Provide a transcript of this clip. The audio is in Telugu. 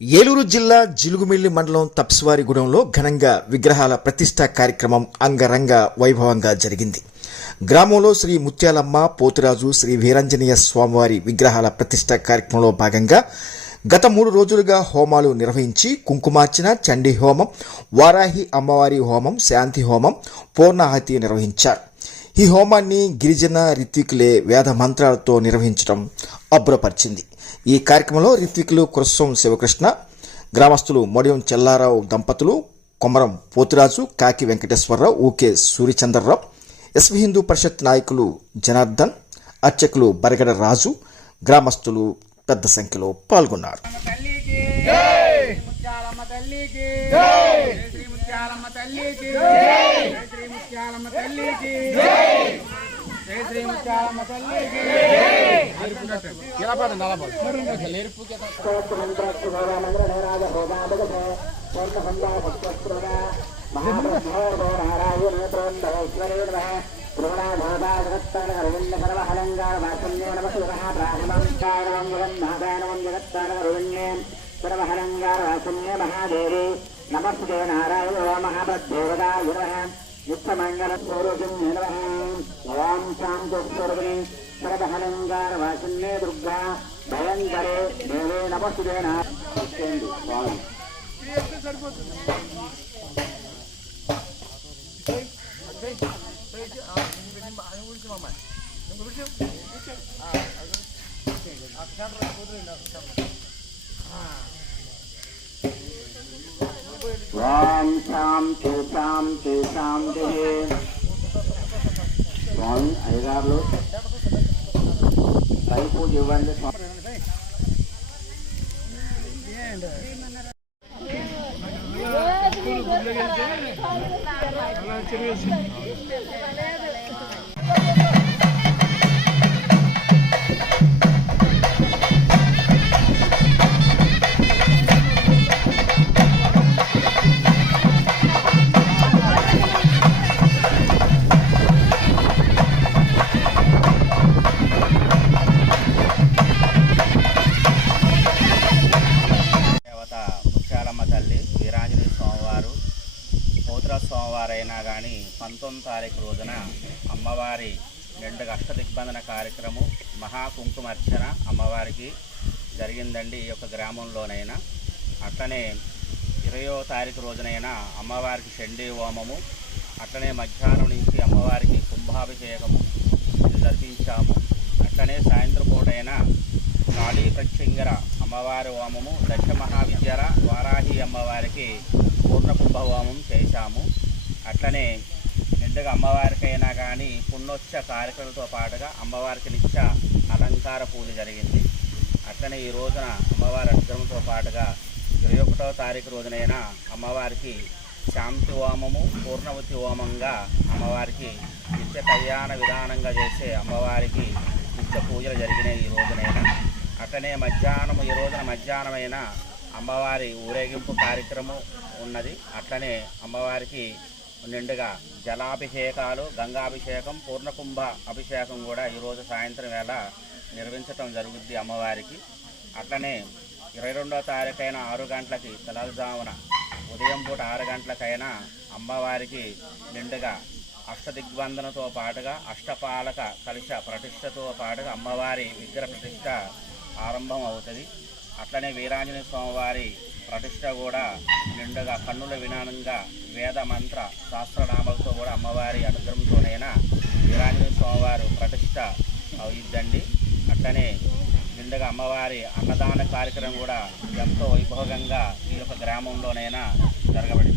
ఏలూరు జిల్లా జిలుగుమిల్లి మండలం తప్స్వారిగూడెంలో ఘనంగా విగ్రహాల ప్రతిష్టా కార్యక్రమం అంగరంగ వైభవంగా జరిగింది. గ్రామంలో శ్రీ ముత్యాలమ్మ పోతురాజు శ్రీ వీరాంజనేయ స్వామివారి విగ్రహాల ప్రతిష్ట కార్యక్రమంలో భాగంగా గత మూడు రోజులుగా హోమాలు నిర్వహించి కుంకుమార్చన చండీ హోమం వారాహి అమ్మవారి హోమం శాంతి హోమం పూర్ణాహతి నిర్వహించారు. ఈ హోమాన్ని గిరిజన రిత్వికులే వేద మంత్రాలతో నిర్వహించడం అబ్బురపరిచింది ఈ కార్యక్రమంలో రిత్వికులు కురసం శివకృష్ణ గ్రామస్తులు మొడియం చెల్లారావు దంపతులు కొమరం పోతురాజు కాకి వెంకటేశ్వరరావు ఊకే సూర్యచంద్రరావు ఎస్వి హిందూ పరిషత్ నాయకులు జనార్దన్ అర్చకులు బరగడ రాజు గ్రామస్తులు పెద్ద సంఖ్యలో పాల్గొన్నారు శ్రీ ముత్యాలమ్మ తల్లికి శ్రీ ముత్యాలమ్మ మహాదేవి నమస్తే నారాయణ నిత్యమంగళ స్వరూపిణ్య నమః ఓం శాంతి స్వరూపిణి సర్వహలంగార దుర్గా భయంకరే దేవే నమస్తే స్వామి ఓం శాంతి శాంతి శాంతి స్వామి అయ్యగారులు పై పూజ ఇవ్వండి స్వామి దేవత కానీ పంతొమ్మిది తారీఖు రోజున అమ్మవారి నిండుగా అష్టదిగ్బంధన కార్యక్రమం మహా కుంకుమర్చన అమ్మవారికి జరిగిందండి ఈ యొక్క గ్రామంలోనైనా. అట్లనే ఇరవయో తారీఖు రోజునైనా అమ్మవారికి షండి హోమము అట్లనే మధ్యాహ్నం నుంచి అమ్మవారికి కుంభాభిషేకము దర్శించాము అట్లనే సాయంత్రం పూటైనా కాళీ ప్రత్యంగర అమ్మవారి హోమము దశ మహావిద్యర వారాహి అమ్మవారికి పూర్ణ కుంభ హోమం చేశాము. అట్లనే నిండుగా అమ్మవారికైనా కానీ పుణ్యోత్స కార్యక్రమంతో పాటుగా అమ్మవారికి నిత్య అలంకార పూజ జరిగింది. అట్లనే ఈ రోజున అమ్మవారి అనుగ్రహంతో పాటుగా ఇరవై ఒకటవ తారీఖు రోజునైనా అమ్మవారికి శాంతి హోమము పూర్ణవతి హోమంగా అమ్మవారికి నిత్య కళ్యాణ విధానంగా చేసే అమ్మవారికి నిత్య పూజలు జరిగినాయి ఈ రోజునైనా. అట్లనే మధ్యాహ్నం ఈ రోజున మధ్యాహ్నమైన అమ్మవారి ఊరేగింపు కార్యక్రమం ఉన్నది. అట్లనే అమ్మవారికి నిండుగా జలాభిషేకాలు గంగాభిషేకం పూర్ణకుంభ అభిషేకం కూడా ఈరోజు సాయంత్రం వేళ నిర్వహించటం జరుగుద్ది అమ్మవారికి. అట్లనే ఇరవై రెండో తారీఖైన ఆరు గంటలకి తెల్లవారుజామున ఉదయం పూట ఆరు గంటలకైనా అమ్మవారికి నిండుగా అష్టదిగ్బంధనతో పాటుగా అష్టపాలక కలుష ప్రతిష్టతో పాటుగా అమ్మవారి విగ్రహ ప్రతిష్ట ఆరంభం అవుతుంది అట్లనే వీరాంజనేయ స్వామివారి ప్రతిష్ట కూడా నిండుగా కన్నుల వినానంగా వేద మంత్ర శాస్త్రనామాలతో కూడా అమ్మవారి అనుగ్రహంతోనైనా వీరాంజనేయ స్వామివారు ప్రతిష్ట అవుద్దండి. అట్లనే నిండుగా అమ్మవారి అన్నదాన కార్యక్రమం కూడా ఎంతో వైభోగంగా ఈ యొక్క గ్రామంలోనైనా జరగబడింది